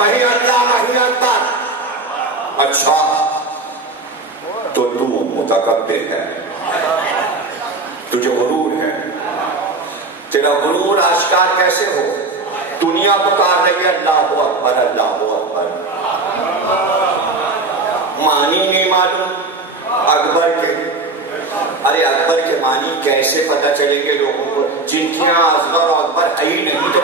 مہی اللہ مہی اکبر. اچھا تو متکبر ہے, تجھے غرور ہے. تیرا غرور آشکار کیسے ہو؟ دنیا پکار رہی ہے اللہ اکبر اللہ اکبر, معنی نہیں معلوم اکبر کے. ارے اکبر کے معنی کیسے پتہ چلیں گے لوگوں کو جن کے یہاں اصغر اور اکبر ہے ہی نہیں؟ تو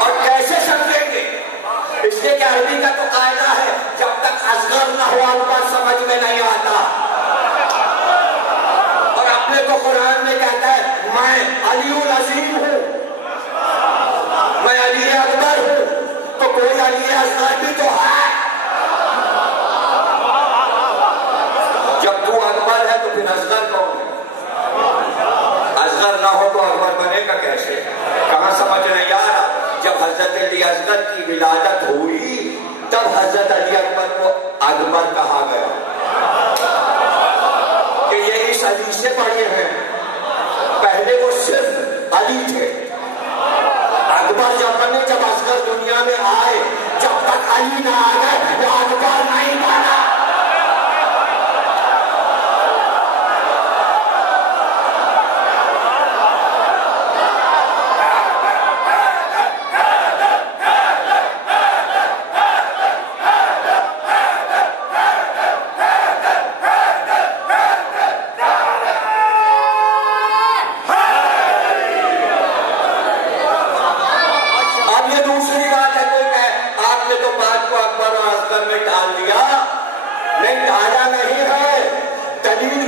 اور کیسے سمجھیں گے؟ اس لیے کہ عربی کا تو قاعدہ ہے جب تک اصغر نہ ہو اکبر سمجھ میں نہیں آتا. اور اپنے کو قرآن میں کہتا ہے میں علی العظیم ہوں, میں علی اکبر ہوں, تو کوئی علی اصغر بھی تو ہے. جب تو اکبر ہے تو پھر اصغر کون ہے؟ اصغر نہ ہو تو اکبر بنے گا کیسے؟ کہاں سمجھ نہیں آ رہا؟ جب حضرت علی اصغر کی ولادت ہوئی تب حضرت علی اکبر کو اکبر کہا گیا کہ یہ اس علی سے بڑے ہیں. پہلے وہ صرف علی تھے. اکبر جب بنے جب اصغر دنیا میں آئے, جب تک علی نہ آ گئے وہ اکبر نہیں بنا.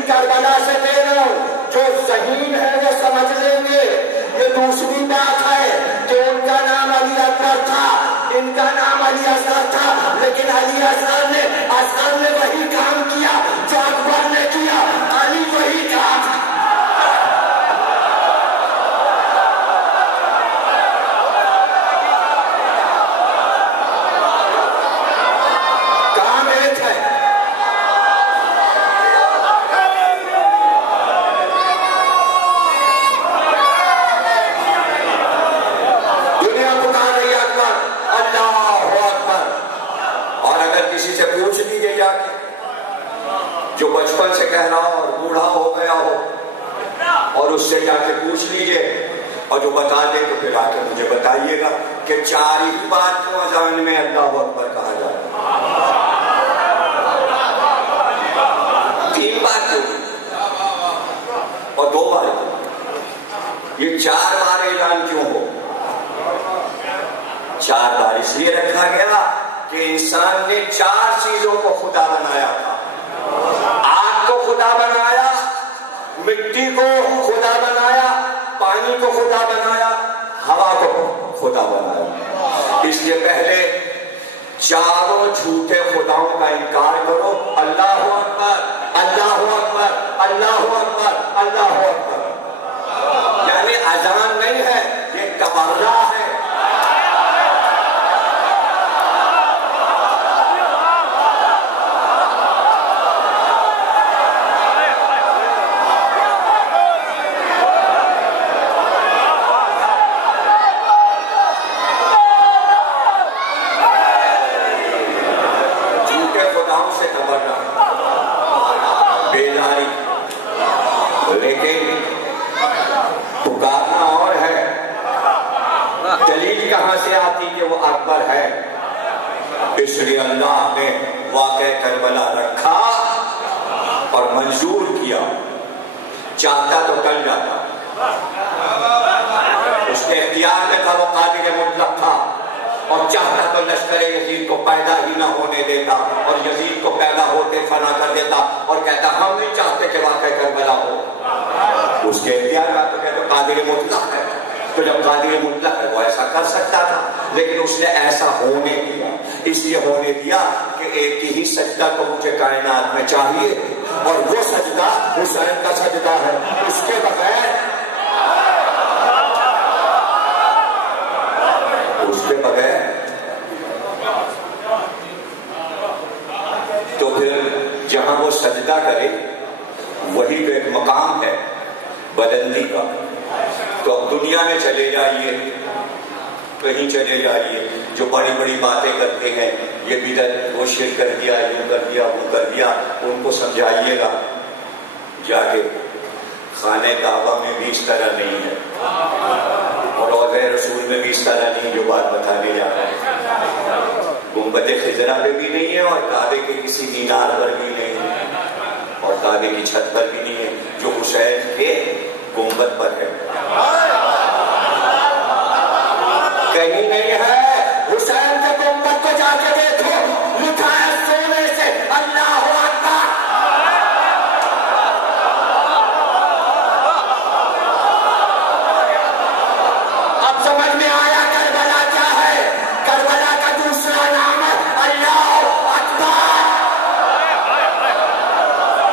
کربلا سے دے رہا ہوں, جو ذہین ہے وہ سمجھ لیں گے. یہ دوسری بات ہے کہ ان کا نام علی اکبر تھا, ان کا نام علی اصغر تھا, لیکن علی اصغر نے وہی کام کیا جو اکبر نے کیا. علی وہی کہا تھا. کام ایک ہے. جو بچپن سے کہہ رہا ہو اور بوڑھا ہو گیا ہو, اور اس سے جا کے پوچھ لیجئے, اور جو بتا دے تو پھر آ کے مجھے بتائیے گا کہ 4 ہی بار کیوں اذان میں اللہ اکبر کہا جاتا ہے, 3 بار کیوں اور 2 بار کیوں؟ یہ 4 بار اعلان کیوں ہو؟ 4 بار اس لیے رکھا گیا کہ انسان نے 4 چیزوں کو خدا بنایا تھا. آگ کو خدا بنایا, مٹی کو خدا بنایا, پانی کو خدا بنایا, ہوا کو خدا بنایا. اس لیے پہلے 4 جھوٹے خداؤں کا انکار کرو. اللہ اکبر اللہ اکبر اللہ اکبر اللہ اکبر. یعنی اذان نہیں ہے, یہ تبرہ ہے. اس لیے اللہ نے واقعہ کربلا رکھا اور منظور کیا. چاہتا تو کل جاتا, اس کے اختیار میں تھا, وہ قادر مطلق تھا, اور چاہتا تو لشکر یزید کو پیدا ہی نہ ہونے دیتا, اور یزید کو پیدا ہوتے فنا کر دیتا, اور کہتا ہم نہیں چاہتے کہ واقعہ کربلا ہو. اس کے اختیار میں تو کہتے قادر مطلق ہے. تو جب قادر مطلق ہے وہ ایسا کر سکتا تھا, لیکن اس نے ایسا ہونے دیا. اس لیے ہونے دیا کہ ایک ہی سجدہ تو مجھے کائنات میں چاہیے, اور وہ سجدہ حسین کا سجدہ ہے. اس کے بغیر تو پھر جہاں وہ سجدہ کرے وہی تو ایک مقام ہے بلندی کا. تو اب دنیا میں چلے جائیے, کہیں چلے جائیے, جو بڑی بڑی باتیں کرتے ہیں, یہ بدعت, وہ شرک کر دیا, یوں کر دیا, وہ کر دیا, ان کو سمجھائیے گا جا کے خانہ کعبہ میں بھی اس طرح نہیں ہے, اور روضہ رسول میں بھی اس طرح نہیں جو بات بتانے جا رہا ہے. گنبد خضرا پہ بھی نہیں ہے, اور کعبے کے کسی مینار پر بھی نہیں ہے, اور کعبے کی چھت پر بھی نہیں ہے, جو حسین کے گنبد پر ہے. کہیں نہیں ہے. حسین کے گنبد کو جا کے دیکھو, لکھا ہے سونے سے اللہ اکبر. اب سمجھ میں آیا کربلا کیا ہے. کربلا کا دوسرا نام ہے اللہ اکبر.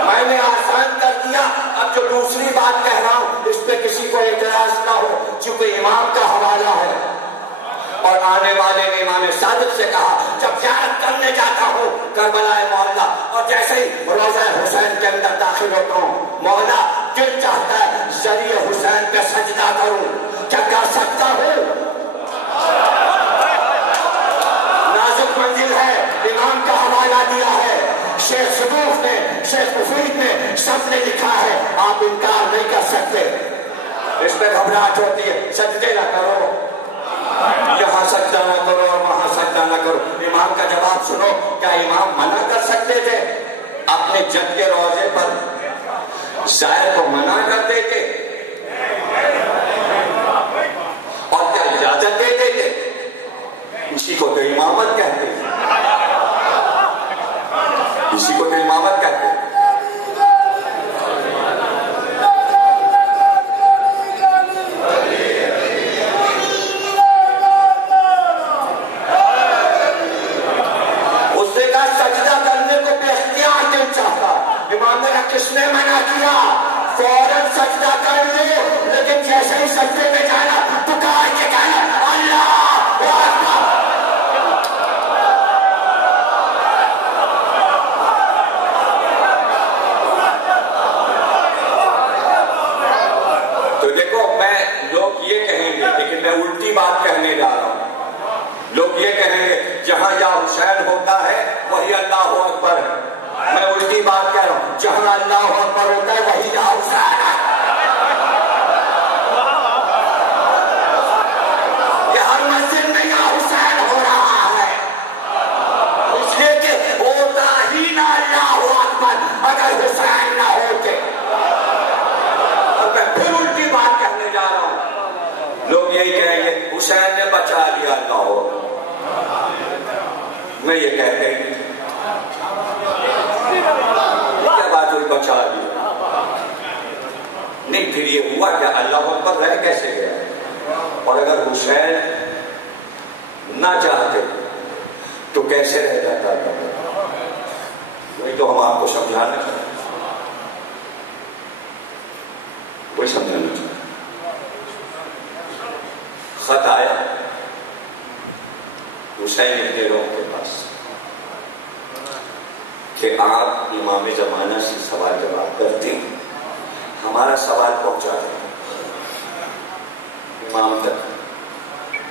میں نے آسان کر دیا. اب جو دوسری بات کہہ رہا ہوں اس پہ کسی کو اعتراض نہ ہو, چونکہ امام کا حوالہ ہے, اور آنے والے نے امام صادق سے کہا جب زیارت کرنے جاتا ہوں کربلا مولا, اور جیسے ہی روضہ حسین کے اندر داخل ہوتا ہوں, مولا دل چاہتا ہے ذریعہ حسین پہ سجدہ کروں, کیا کر سکتا ہوں؟ نازک منزل ہے, امام کا حوالہ دیا ہے, شیخ صدوق نے, شیخ مفید نے, سب نے لکھا ہے, آپ انکار نہیں کر سکتے. اس پہ گھبراہٹ ہوتی ہے, سجدے نہ کرو, یہاں سجدہ نہ کرو اور وہاں سجدہ نہ کرو. امام کا جواب سنو. کیا امام منع کر سکتے تھے اپنے جد کے روضے پر زائر کو منع کر دیتے, اور کیا اجازت دیتے تھے؟ اسی کو تو امامت کہتے ہیں, اسی کو تو امامت کہتے ہیں. امام نے کہا کس نے منع کیا؟ فوراً سجدہ کر لو, لیکن جیسے ہی سجدے میں جانا پکار کے کہنا اللہ اکبر. تو دیکھو, میں لوگ یہ کہیں گے, لیکن میں الٹی بات کہنے جا رہا ہوں. لوگ یہ کہیں گے جہاں یا حسین ہوتا ہے وہی اللہ اکبر ہے. میں الٹی بات کہہ رہا ہوں, جہاں اللہ اکبر ہوتا ہے وہی یا حسین ہے. یہ ہر مسجد میں یا حسین ہو رہا ہے, اس لیے کہ ہوتا ہی نہ اللہ اکبر اگر حسین نہ ہوتے. اور میں پھر الٹی بات کہنے جا رہا ہوں. لوگ یہی کہیں گے حسین نے بچا لیا اللہ اکبر. میں یہ کہتے ہیں کیا بات ہوئی بچا دیا نہیں, پھر یہ ہوا کہ اللہ اکبر رہ کیسے گیا؟ اور اگر حسین نہ چاہتے تو کیسے رہ جاتا تھا؟ وہی تو ہم آپ کو سمجھانا چاہتے ہیں, وہی سمجھانا چاہتے ہیں. خط آیا حسین ابن روم کے پاس کہ آپ امام زمانہ سے سوال جواب کرتے ہیں, ہمارا سوال پہنچا دیں امام تک,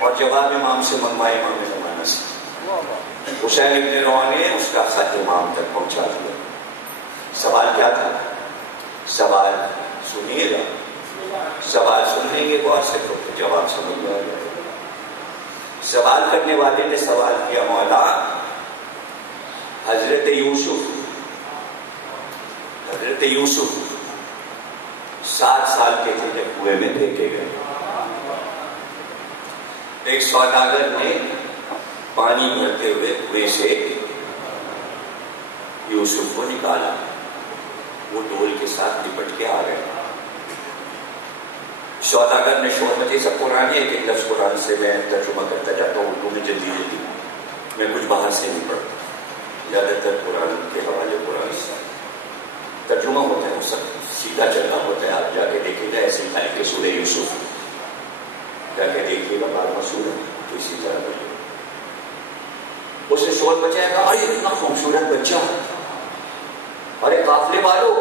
اور جواب امام سے منگوائے امام زمانہ سے. حسین ابن روم نے اس کا خط امام تک پہنچا دیا. سوال کیا تھا؟ سوال سنیے گا, سوال سننے کے بعد سے تو جواب سمجھ میں آ جائے. سوال کرنے والے نے سوال کیا, مولا حضرت یوسف 7 سال کے تھے جب کنویں میں پھینکے گئے. ایک سوداگر نے پانی بھرتے ہوئے کنویں سے یوسف کو نکالا, وہ ڈول کے ساتھ لپٹ کے آ گئے. سوداگر نے شور مچے. سب قرآن ہے کہ 10 قرآن سے میں ترجمہ کرتا جاتا ہوں اردو میں جلدی جلدی, میں کچھ باہر سے نہیں پڑھتا, زیادہ تر قرآن کے حوالے قرآن سے ترجمہ ہوتا ہے, وہ سب سیدھا چلنا ہوتا ہے. آپ جا کے دیکھیں گے ایسے ہی کہ سورہ یوسف جا کے دیکھیے گا 12واں سورہ, تو اسی طرح بچے اس نے شور بچایا گا, ارے اتنا خوبصورت بچہ, ارے قافلے والو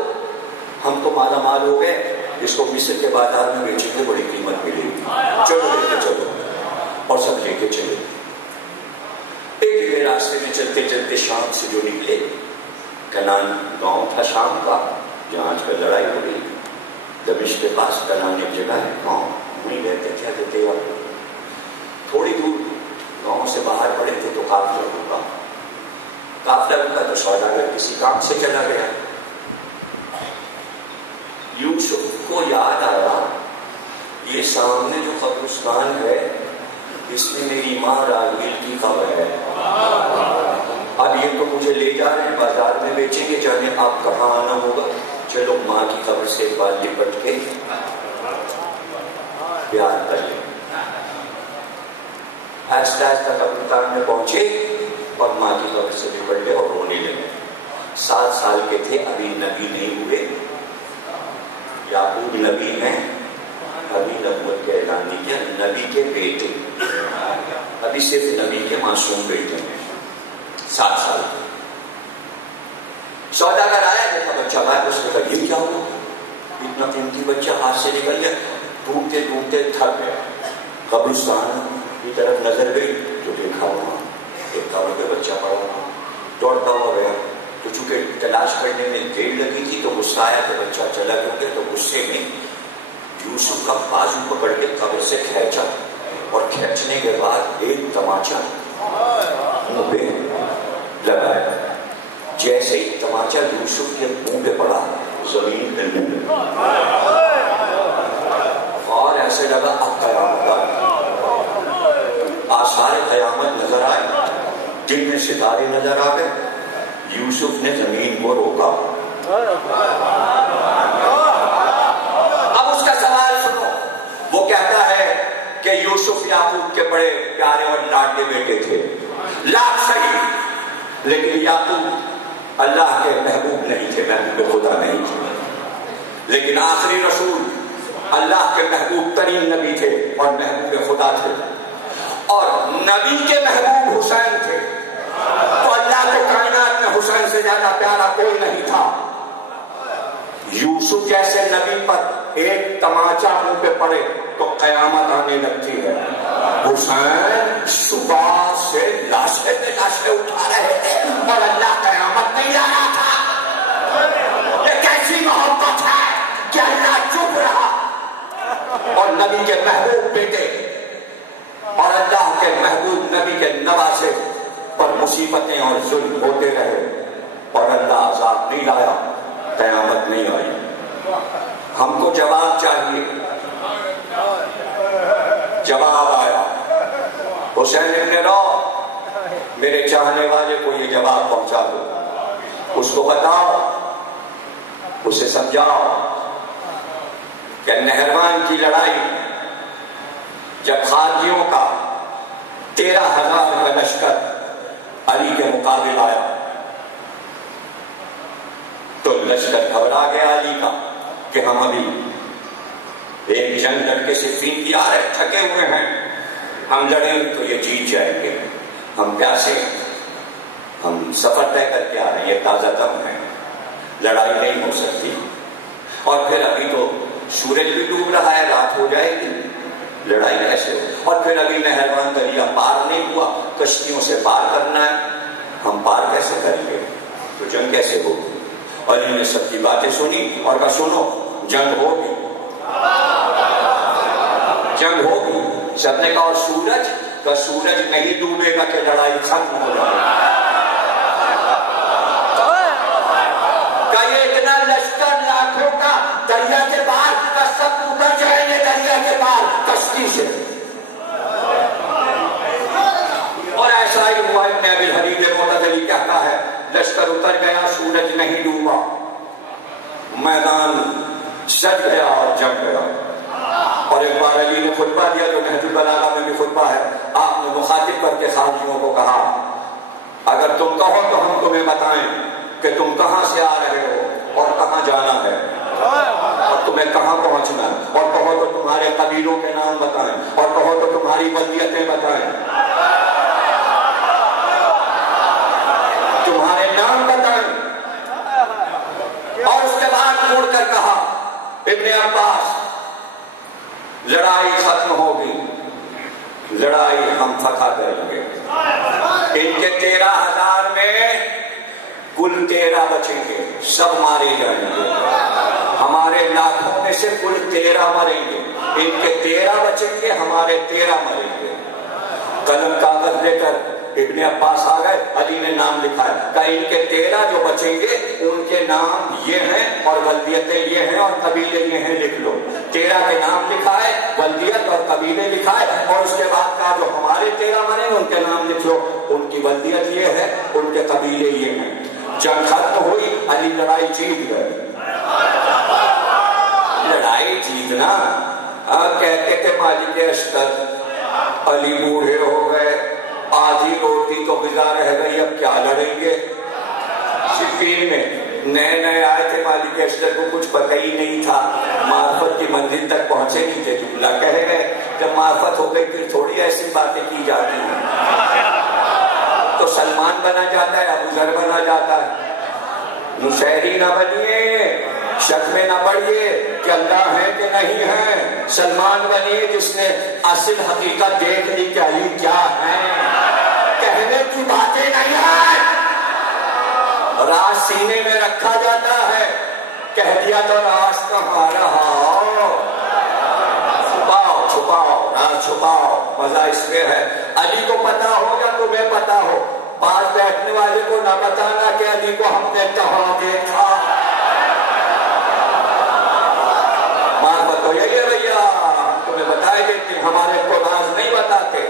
ہم تو مالا مال ہو گئے, اس کو مصر کے بازار میں بیچیں گے، بڑی قیمت ملے گی، چلو لے کے چلو، اور سب لے کے چلے۔ ایک جگہ راستے میں چلتے چلتے شام سے جو نکلے، کنان گاؤں تھا شام کا جہاں آج کل لڑائی ہو رہی، دمشق کے پاس کنان ایک جگہ ہے، گاؤں وہیں رہتے تھے حضرت یعقوب۔ تھوڑی دور گاؤں سے باہر پڑے تھے تو قافلہ رکا، قافلہ رکا تو سوداگر کسی کام سے چلا گیا۔ یوسف کو یاد آیا یہ سامنے جو قبرستان ہے اس میں میری ماں راحیل کی قبر ہے، اب یہ تو مجھے لے جا رہے ہیں بازار میں بیچیں گے، جانے آپ کہاں آنا ہوگا، چلو ماں کی قبر سے ایک بار لپٹ کے پیار کر لیں۔ آہستہ آہستہ قبرستان میں پہنچے اور ماں کی قبر سے لپٹ گئے اور رونے لگے۔ 7 سال کے تھے، ابھی نبی نہیں ہوئے، یعقوب نبی ہیں، ابھی نبوت کا اعلان نہیں کیا، نبی کے بیٹے، ابھی صرف نبی کے معصوم بیٹے ہیں، 7 سال کے۔ سوداگر آیا، دیکھا بچہ باہر، اس نے کہا یہ کیا ہوا، اتنا قیمتی بچہ ہاتھ سے نکل گیا، ڈھونڈتے ڈھونڈتے تھک گیا، قبرستان کی طرف نظر گئی تو دیکھا وہاں ایک قبر پہ بچہ پڑا ہوا، دوڑتا ہوا گیا، تو چونکہ تلاش کرنے میں دیر لگی تھی تو غصہ آیا کہ بچہ چلا کیوں گیا، تو غصے میں یوسف کا بازو پکڑ کے قبر سے کھینچا، اور کھینچنے کے بعد ایک تماچا منہ پہ لگایا، جیسے ہی تماچا یوسف کے منہ پہ پڑا زمین ہلنے لگی، اور ایسے لگا اب قیامت آثار قیامت نظر آئے، جن میں ستارے نظر آ گئے۔ یوسف نے زمین کو روکا۔ اب اس کا سوال سنو، وہ کہتا ہے کہ یوسف یعقوب کے بڑے پیارے اور لاڈلے بیٹے تھے، لاکھ صحیح، لیکن یعقوب اللہ کے محبوب نہیں تھے، محبوب خدا نہیں تھے، لیکن آخری رسول اللہ کے محبوب ترین نبی تھے اور محبوب خدا تھے، اور نبی کے محبوب حسین تھے، تو اللہ کے کائنات میں حسین سے زیادہ پیارا کوئی نہیں تھا۔ یوسف جیسے نبی پر ایک تماچا منہ پہ پڑے تو قیامت آنے لگتی ہے۔ حسین صبح سے لاشیں پہ لاشیں اٹھا رہے تھے اور اللہ قیامت نہیں لا رہا تھا۔ یہ کیسی محبت ہے کہ اللہ چپ رہا، اور نبی کے محبوب بیٹے اور اللہ کے محبوب نبی کے نواسے پر مصیبتیں اور ظلم ہوتے رہے اور اللہ عذاب نہیں لایا، قیامت نہیں آئی۔ ہم کو جواب چاہیے، جواب آیا۔ حسین ابن رو، میرے چاہنے والے کو یہ جواب پہنچا دو، اس کو بتاؤ، اسے سمجھاؤ کہ نہروان کی لڑائی جب خارجیوں کا 13,000 کا لشکر علی کے مقابل آیا تو لشکر گھبرا گیا علی کا کہ ہم ابھی ایک جنگ لڑ کے صفین کی آ رہے، تھکے ہوئے ہیں، ہم لڑیں تو یہ جیت جائیں گے، ہم پیاسے، ہم سفر طے کر کے آ رہے ہیں، یہ تازہ دم ہے، لڑائی نہیں ہو سکتی، اور پھر ابھی تو سورج بھی ڈوب رہا ہے، رات ہو جائے گی، لڑائی کیسے ہو، اور پھر ابھی نہروان دریا پار نہیں ہوا، کشتیوں سے پار کرنا ہے، ہم پار کیسے کریں گے، تو جنگ کیسے ہوگی؟ علی نے سب کی باتیں سنی اور کہا سنو، جنگ ہوگی، جنگ ہوگی۔ سب نے کہا اور سورج کا سورج نہیں ڈوبے گا کہ لڑائی ختم ہو جائے گی۔ کہ یہ اتنا لشکر لاکھوں کا دریا کے پار کا سب اتر جائیں گے دریا کے پار کشتی سے، اور ایسا ہی ہوا۔ ابن ابی حریب معتزلی کہتا ہے لشکر اتر گیا، سورج نہیں ڈوبا، میدان سج گیا اور جم گیا۔ اور ایک بار علی نے خطبہ دیا جو نہج البلاغہ میں بھی خطبہ ہے، آپ نے مخاطب کر کے خارجیوں کو کہا اگر تم کہو تو ہم تمہیں بتائیں کہ تم کہاں سے آ رہے ہو اور کہاں جانا ہے اور تمہیں کہاں پہنچنا ہے، اور کہو تو تمہارے قبیلوں کے نام بتائیں، اور کہو تو تمہاری بلدیتیں بتائیں، تمہارے نام بتائیں۔ اور اس کے بعد مڑ کر کہا ابن عباس لڑائی ختم ہوگی، لڑائی ہم فتح کریں گے، ان کے 13,000 میں کل 13 بچیں گے، سب مارے جائیں گے، ہمارے لاکھوں میں سے کل 13 مریں گے، ان کے 13 بچیں گے، ہمارے 13 مریں گے۔ قلم کاغذ لے کر ابن عباس آ گئے، علی نے نام لکھا ہے کہ ان کے 13 جو بچیں گے ان کے نام یہ ہیں اور ولدیتیں یہ ہیں اور قبیلے یہ ہیں، لکھ لو۔ 13 کے نام لکھا ہے، ولدیت اور قبیلے لکھا ہے، اور اس کے بعد کہا جو ہمارے 13 مرے ان کے نام لکھ لو، ان کی ولدیت یہ ہے، ان کے قبیلے یہ ہیں۔ جنگ ختم ہوئی، علی لڑائی جیت گئے۔ لڑائی جیتنا کہتے تھے مالک اشتر، علی بوڑھے ہو گئے، آدھی روٹی تو غذا رہ گئی، اب کیا لڑیں گے؟ صفین میں نئے نئے آئے تھے، مالک اشتر کو کچھ پتہ ہی نہیں تھا، معرفت کی منزل تک پہنچے نہیں تھے، جملہ کہہ گئے جب معرفت ہو گئی پھر تھوڑی ایسی باتیں کی جاتی ہیں، تو سلمان بنا جاتا ہے، ابو ذر بنا جاتا ہے۔ نصیری نہ بنیے، شک میں نہ پڑیے کہ اللہ ہے کہ نہیں ہے، سلمان بنیے جس نے اصل حقیقت دیکھ لی کہ علی کیا ہے، کہنے کی باتیں نہیں ہیں، راز سینے میں رکھا جاتا ہے، کہہ دیا تو راز کہاں رہا، چھپاؤ چھپاؤ راز چھپاؤ، مزہ اس میں ہے۔ علی کو پتا ہو یا تمہیں پتا ہو، پاس بیٹھنے والے کو نہ بتانا کہ علی کو ہم نے کہاں دیکھا۔ معرفت تو یہی ہے بھیا، تمہیں بتائے دیتے، ہمارے کو راز نہیں بتاتے،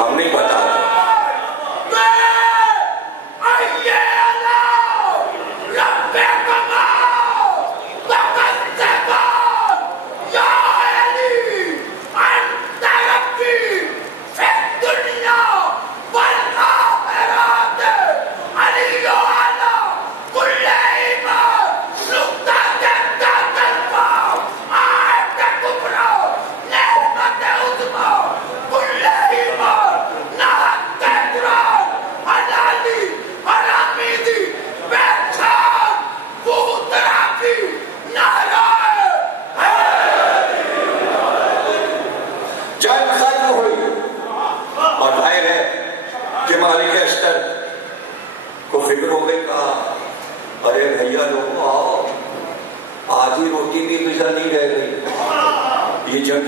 ہم نہیں بتاتے۔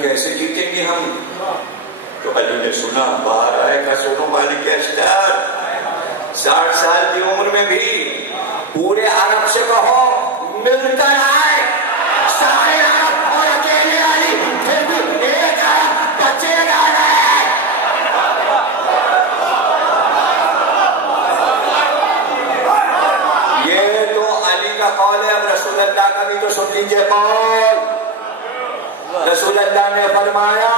کیسے جیتیں گے ہم؟ تو علی نے سنا، باہر آئے کہ سنو مالک اشتر، 60 سال کی عمر میں بھی پورے عرب سے کہو مل کر آئے، سارے عرب اور اکیلے علی، پھر بھی ایک عرب بچے جا رہے ہیں۔ یہ تو علی کا قول ہے، اب رسول اللہ کا بھی تو سن لیجیے قول۔ رسول اللہ نے فرمایا،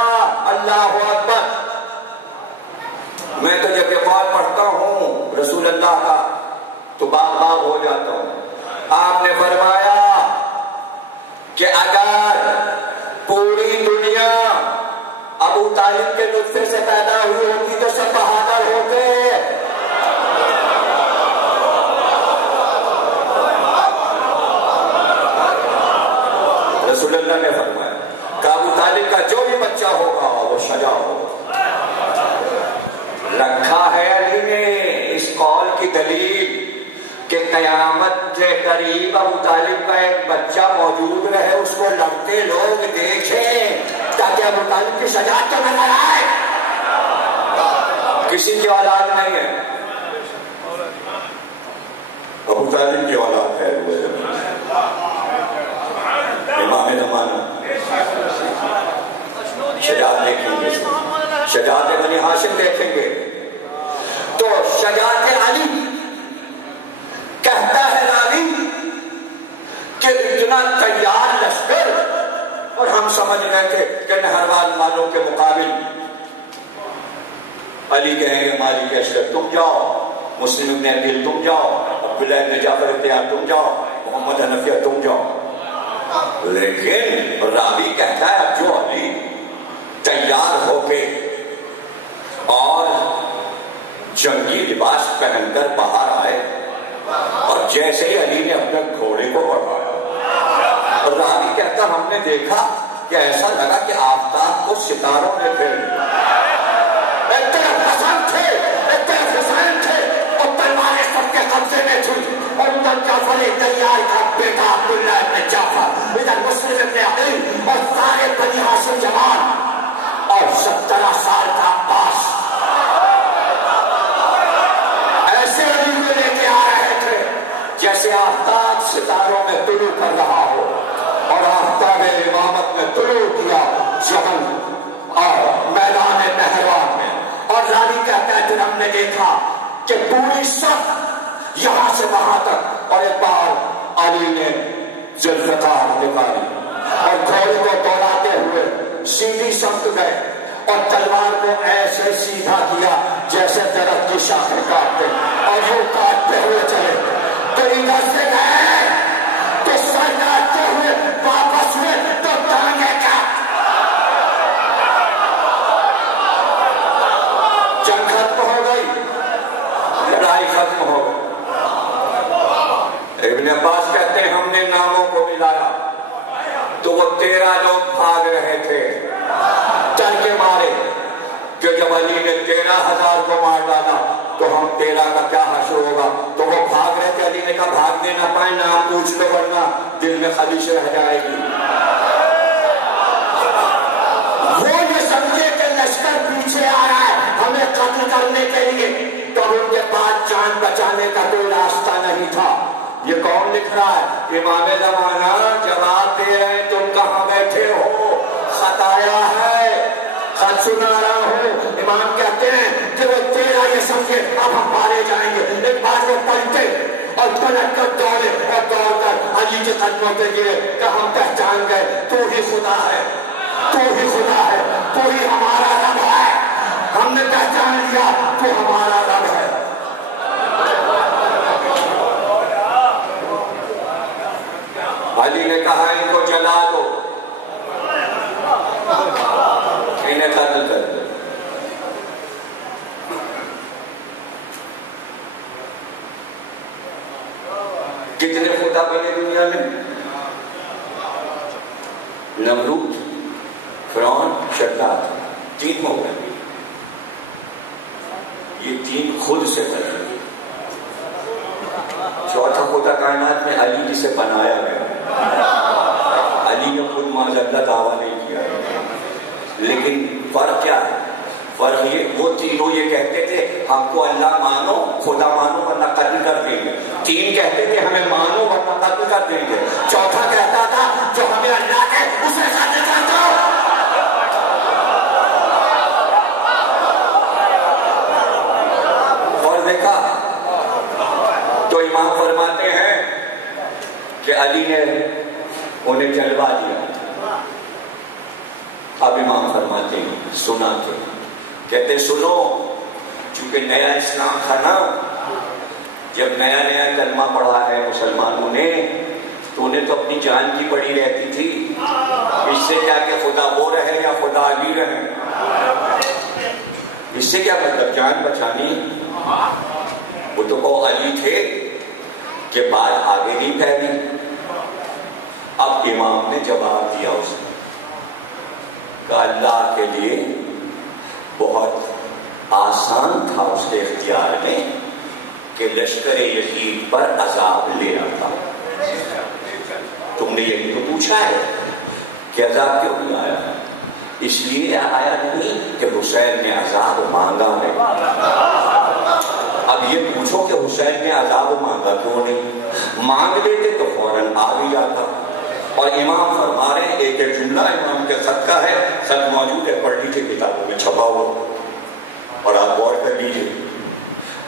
اللہ اکبر، میں تو جب یہ قول پڑھتا ہوں رسول اللہ کا تو باغ باغ ہو جاتا ہوں۔ آپ نے فرمایا کہ اگر پوری دنیا ابو طالب کے نطفے سے پیدا ہوئی ہوتی تو سب بہادر ہوتے۔ رسول اللہ نے فرمایا کہ ابو طالب کا جو بھی بچہ ہوگا وہ شجاع ہوگا۔ رکھا ہے علی نے اس قول کی دلیل کہ قیامت کے قریب ابو طالب کا ایک بچہ موجود رہے، اس کو لڑتے لوگ دیکھیں تاکہ ابو طالب کی شجاعت تو نظر آئے۔ کسی کی اولاد نہیں ہے، ابو طالب کی اولاد ہے، امام زمانہ۔ شجاعت دیکھیں گے، شجاعت بنی ہاشم دیکھیں گے تو شجاعت علی کہتا ہے راوی کہ اتنا تیار لشکر، اور ہم سمجھ رہے تھے کہ نہروان والوں کے مقابل علی کہیں گے مالک اشرف تم جاؤ، مسلم ابن عقیل تم جاؤ، عبداللہ ابن جعفر اختیار تم جاؤ، محمد حنفیہ تم جاؤ۔ لیکن راوی کہتا ہے اب جو علی تیار ہو کے اور جنگی لباس پہن کر باہر آئے، اور جیسے ہی علی نے اپنے گھوڑے کو بڑھایا راوی کہتا ہم نے دیکھا کہ ایسا لگا کہ آفتاب کو ستاروں نے پھیر لیا. ایک طرف حسن تھے, ایک طرف حسین تھے, اور تلواریں سب کے قبضے میں تھی, اور ادھر جعفر تیار کا بیٹا عبداللہ ابن جعفر, ادھر مسلم ابن عقیل اور سارے بنی ہاشم جوان, اور 17 سال کا عباس ایسے علی کو لے کے آ رہے تھے جیسے آفتاب ستاروں میں طلوع کر رہا ہو. اور آفتاب امامت میں طلوع کیا جبل اور میدان نہروان میں. اور راوی کہتا ہے پھر ہم نے دیکھا کہ پوری صف یہاں سے وہاں تک, اور ایک بار علی نے ذوالفقار نکالی اور گھوڑے کو دوڑاتے ہوئے سیدھی سمت گئے, اور تلوار کو ایسے سیدھا کیا جیسے درخت کی شاخیں کاٹتے, اور وہ کاٹتے ہوئے چلے. تو ادھر سے گئے تو سر کاٹتے ہوئے واپس ہوئے تو ٹانگیں کاٹ. جنگ ختم ہو گئی, لڑائی ختم ہو گئی. ابن عباس کہتے ہیں ہم نے ناموں کو ملایا تو وہ 13 لوگ بھاگ رہے تھے ڈر کے مارے کہ جب علی نے 13,000 کو مار ڈالا تو ہم 13 کا کیا حشر ہوگا. تو وہ بھاگ رہے تھے. علی نے کہا بھاگنے نہ پائے, نام پوچھ لو ورنہ دل میں خلیش رہ جائے گی. وہ یہ سمجھے کہ لشکر پیچھے آ رہا ہے ہمیں قتل کرنے کے لیے, تو ان کے پاس جان بچانے کا کوئی راستہ نہیں تھا. یہ کون لکھ رہا ہے؟ امام زمانہ جواب دے رہے ہیں تم کہاں بیٹھے ہو, خط آیا ہے, خط سنا رہا ہوں. امام کہتے ہیں کہ وہ 13 یہ سمجھے اب ہم مارے جائیں گے. ایک بار وہ پلٹے اور پلٹ کر دوڑے اور دوڑ کر علی کے قدموں پہ گرے کہ ہم پہچان گئے تو ہی خدا ہے, تو ہی خدا ہے, تو ہی ہمارا رب ہے. ہم نے پہچان لیا تو ہمارا رب ہے. علی نے کہا ان کو جلا دو, انہیں قتل کر دو. کتنے خدا بنے دنیا میں؟ نمرود, فرعون, شداد, 3 ہو گئے. یہ 3 خود سے بنے. چوتھا خدا کائنات میں علی جسے بنایا گیا. علی نے خود معاذ اللہ دعویٰ نہیں کیا, لیکن فرق کیا ہے؟ فرق یہ وہ تینوں یہ کہتے تھے ہم کو اللہ مانو, خدا مانو ورنہ قتل کر دیں گے. 3 کہتے تھے ہمیں مانو ورنہ قتل کر دیں گے. چوتھا کہتا تھا جو ہمیں اللہ ہے اسے قتل کر دو. اور دیکھا تو امام فرماتے ہیں کہ علی نے انہیں جلوا دیا. اب امام فرماتے ہیں سناتے ہیں, کہتے سنو, چونکہ نیا اسلام تھا نا, جب نیا نیا کلمہ پڑھا ہے مسلمانوں نے تو انہیں تو اپنی جان کی پڑی رہتی تھی. اس سے کیا کہ خدا وہ رہے یا خدا علی رہے, اس سے کیا مطلب جان بچانی. وہ تو وہ علی تھے کہ بات آگے نہیں پھیلی. اب امام نے جواب دیا اسے کہ اللہ کے لیے بہت آسان تھا اس کے اختیار میں کہ لشکر یزید پر عذاب لینا تھا. تم نے یہی تو پوچھا ہے کہ عذاب کیوں نہیں آیا. اس لیے آیا نہیں کہ حسین نے عذاب مانگا ہے. اب یہ پوچھو کہ حسین نے عذاب مانگا کیوں نہیں. مانگ لیتے تو فوراً آ بھی جاتا. اور امام فرما رہے ہیں, ایک ایک جملہ امام کے خط کا ہے, خط موجود ہے, پڑھ لیجیے کتابوں میں چھپا ہوا, اور آپ غور کر لیجیے.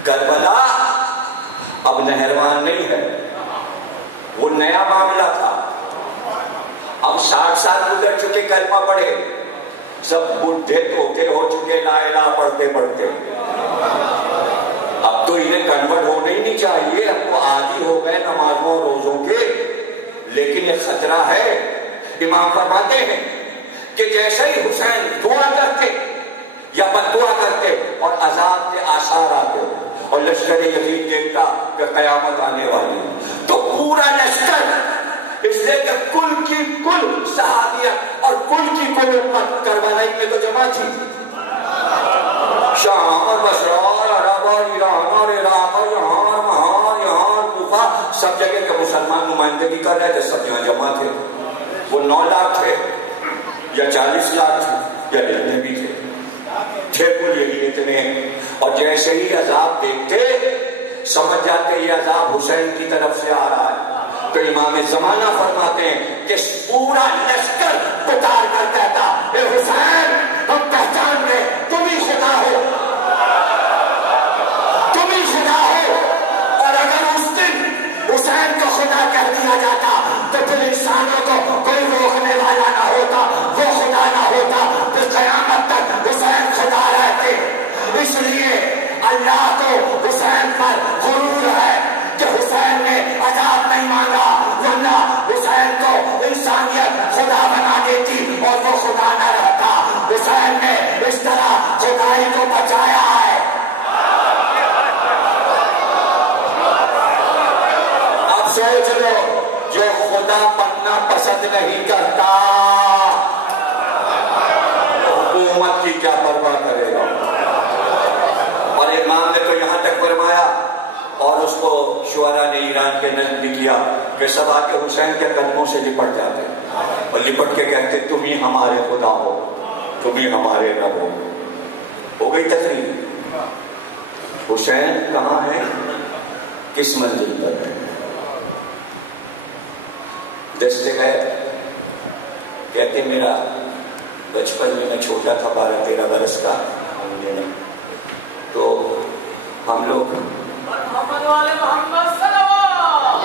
کربلا اب نہروان نہیں ہے, وہ نیا معاملہ تھا. اب 60 سال گزر چکے کلمہ پڑھے, سب بڈھے توتے ہو چکے لا الہ پڑھتے پڑھتے. اب تو انہیں کنورٹ ہونا ہی نہیں چاہیے, اب تو عادی ہو گئے نمازوں روزوں کے. لیکن یہ خطرہ ہے. امام فرماتے ہیں کہ جیسے ہی حسین دعا کرتے یا بددعا کرتے اور عذاب کے آثار آتے اور لشکر یزید دیکھتا کہ قیامت آنے والی, تو پورا لشکر اس لیے کہ کل کی کل صحابیت اور کل کی کل امت کربلا میں تو جمع تھی. شام اور بصرہ اور عرب اور ایران اور عراق اور یہاں کوفہ سب جگہ کے مسلمان نمائندگی کر رہے تھے. سب یہاں جمع تھے. وہ 9 لاکھ تھے یا 40 لاکھ تھے یا جتنے بھی تھے کل یہی اتنے. اور جیسے ہی عذاب دیکھتے سمجھ جاتے یہ عذاب حسین کی طرف سے آ رہا ہے. تو امام زمانہ فرماتے ہیں کہ پورا لشکر پکار کر کہتا اے حسین ہم پہچان گئے تم ہی خدا ہو, تم ہی خدا ہو. اور اگر اس دن حسین کو خدا کہہ دیا جاتا تو پھر انسانوں کو کوئی روکنے والا نہ ہوتا, وہ خدا نہ ہوتا, پھر قیامت تک حسین خدا رہتے. اس لیے اللہ کو حسین پر غرور ہے کہ حسین نے عذاب نہیں مانگا, ورنہ حسین کو انسانیت خدا بنا دیتی اور وہ خدا نہ رہتا. حسین نے اس طرح خدائی کو بچایا ہے. اب سوچ لو جو خدا بننا پسند نہیں کرتا حکومت کی کیا پرواہ کرے گا. اور امام نے تو یہاں تک فرمایا اور اس کو شعراء نے ایران کے نظم بھی کیا کہ سب آ کے حسین کے قدموں سے لپٹ جاتے اور لپٹ کے کہتے تم ہی ہمارے خدا ہو, تم ہی ہمارے رب ہو. ہو گئی تقریر. حسین کہاں ہے, کس منزل پر ہے. دستے گئے کہتے میرا بچپن میں چھوٹا تھا 12-13 برس کا, تو ہم لوگ محمد والے محمد صلوات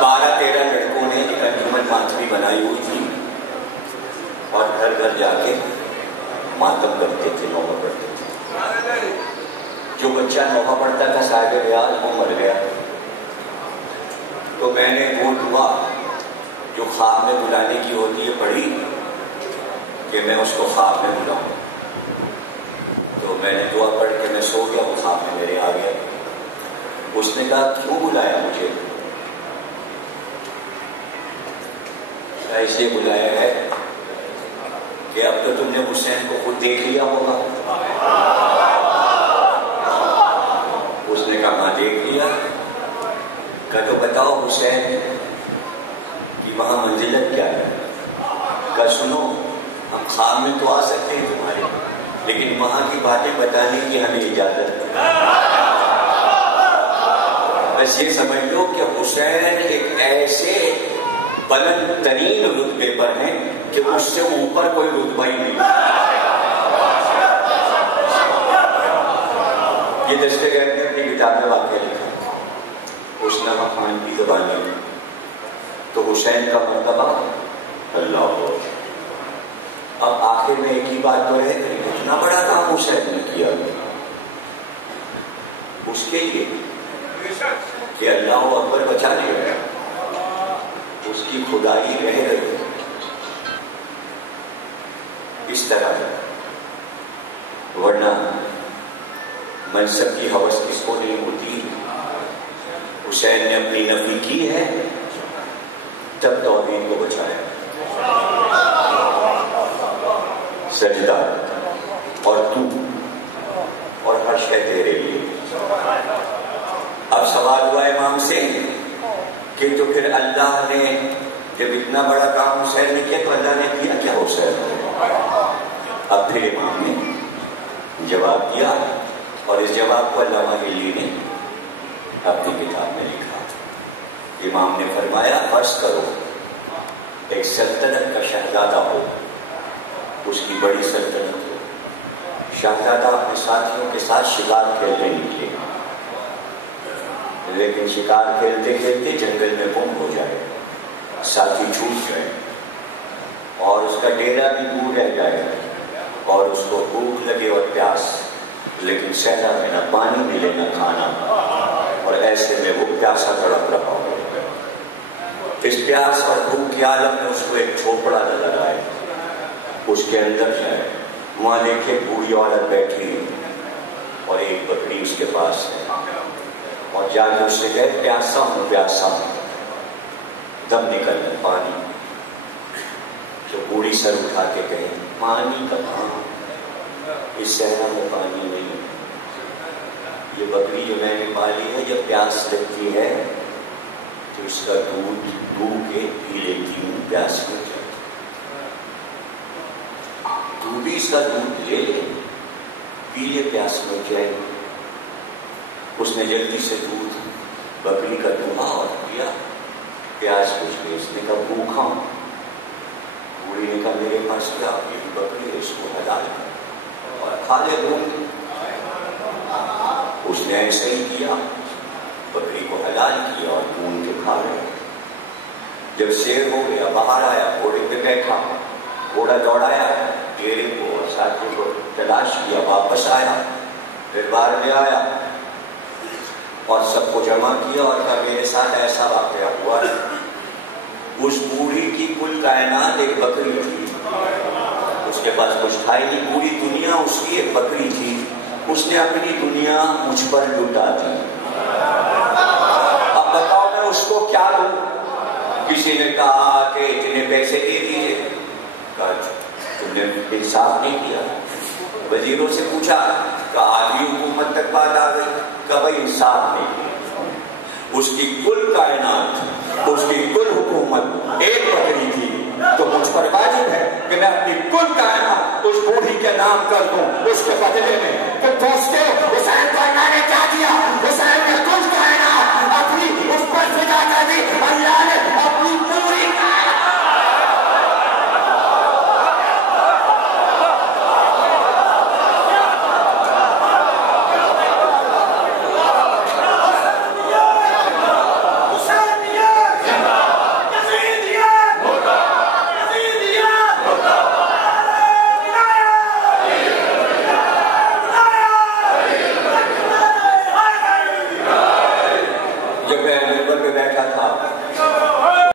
12-13 لڑکوں نے ایک انجمن ماتمی بنائی ہوئی تھی اور گھر گھر جا کے ماتم کرتے تھے, نوحہ پڑھتے تھے. جو بچہ نوحہ پڑھتا تھا صاحب ریاض وہ مر گیا. تو میں نے وہ دعا جو خواب میں بلانے کی ہوتی ہے پڑھی کہ میں اس کو خواب میں بلاؤں. تو میں نے دعا پڑھ کے میں سو گیا, وہ خواب میں میرے آ گیا. اس نے کہا کیوں بلایا مجھے؟ ایسے بلایا ہے کہ اب تو تم نے حسین کو خود دیکھ لیا ہوگا. اس نے کہا ہاں دیکھ لیا. کہا تو بتاؤ حسین کہ وہاں منزلت کیا ہے. کہا سنو ہم خواب میں تو آ سکتے ہیں تمہارے, لیکن وہاں کی باتیں بتانے کی ہمیں اجازت نہیں. بس یہ سمجھ لو کہ حسین ایک ایسے بلند ترین رتبے پر ہیں کہ اس سے اوپر کوئی رتبہ ہی نہیں. یہ دستگیر نے اپنی کتاب میں واقعہ لکھا, اسامہ خان کی زبان میں. تو حسین کا مرتبہ اللہ ہو. اب آخر میں ایک ہی بات تو رہ گئی, اتنا بڑا کام حسین نے کیا اس کے لیے کہ اللہ اکبر بچا لیا, اس کی خدائی رہ گئی. اس طرح ورنہ منصب کی ہوس کس کو نہیں ہوتی. حسین نے اپنی نفی کی ہے تب توحید کو بچایا. سجدہ اور تو اور ہر شے تیرے لیے. اب سوال ہوا امام سے کہ تو پھر اللہ نے جب اتنا بڑا کام حسین نے کیا تو اللہ نے کیا کیا حسین نے؟ اب پھر امام نے جواب دیا اور اس جواب کو علامہ ہلی نے اپنی کتاب میں لکھا. امام نے فرمایا فرض کرو ایک سلطنت کا شہزادہ ہو, اس کی بڑی سلطنت ہو. شہزادہ اپنے ساتھیوں کے ساتھ شکار کھیلنے نکلے, لیکن شکار کھیلتے کھیلتے جنگل میں گم ہو جائے, ساتھی چھوٹ جائے اور اس کا ڈیرا بھی دور رہ جائے اور اس کو بھوک لگے اور پیاس, لیکن صحرا میں نہ پانی ملے نہ کھانا, اور ایسے میں وہ پیاسا تڑپ رہا ہو. اس پیاس اور بھوک کی عالم میں اس کو ایک جھوپڑا نظر آئے. اس کے اندر جائے, وہاں دیکھے بوڑھی عورت بیٹھی اور ایک بکری اس کے پاس ہے. جا کے اس سے کہے پیاسا ہوں پیاسا ہوں، دم نکل ہے پانی. تو بوڑھی سر اٹھا کے کہے پانی کہاں، اس صحرا میں پانی نہیں. یہ بکری جو میں نے پالی ہے جب پیاس لگتی ہے تو اس کا دودھ دو کے پی لیتی ہوں، پیاس مٹ جاتی. تو بھی اس کا دودھ لے لے، پی لے، پیاس مٹ جائے. اس نے جلدی سے دودھ بکری کا دھوا اور پیا، پیاس بجھ گئی. اس نے کہا بھوکھا ہوں. بوڑھی نے کہا میرے پاس کیا، یہ بکری ہے، اس کو ہلا لے اور کھا لے دودھ. اس نے ایسے ہی کیا، بکری کو حلال کیا اور دودھ کے کھا لے. جب شیر ہو گیا باہر آیا، گھوڑے پہ بیٹھا، گھوڑا دوڑایا، ڈیرے کو اور ساتھی کو تلاش کیا، واپس آیا. پھر باہر میں آیا اور سب کو جمع کیا اور کہا میرے ساتھ ایسا واقعہ ہوا ہے. اس بوڑھی کی کل کائنات ایک بکری تھی، اس کے پاس کچھ تھا ہی نہیں، پوری دنیا اس کی ایک بکری تھی. اس نے اپنی دنیا مجھ پر لٹا دی. اب بتاؤ میں اس کو کیا دوں؟ کسی نے کہا کہ اتنے پیسے دے دیجیے. کہا تم نے انصاف نہیں کیا. وزیروں سے پوچھا کہ آدمی حکومت تک بات آ گئی، کہ بھائی انصاف نہیں کیا. اس کی کل کائنات، اس کی کل حکومت ایک بکری تھی، تو مجھ پر واجب ہے کہ میں اپنی کل کائنات اس بوڑھی کے نام کر دوں. اس کے بدلے میں کہ دوستو حسین کو میں نے کیا دیا، حسین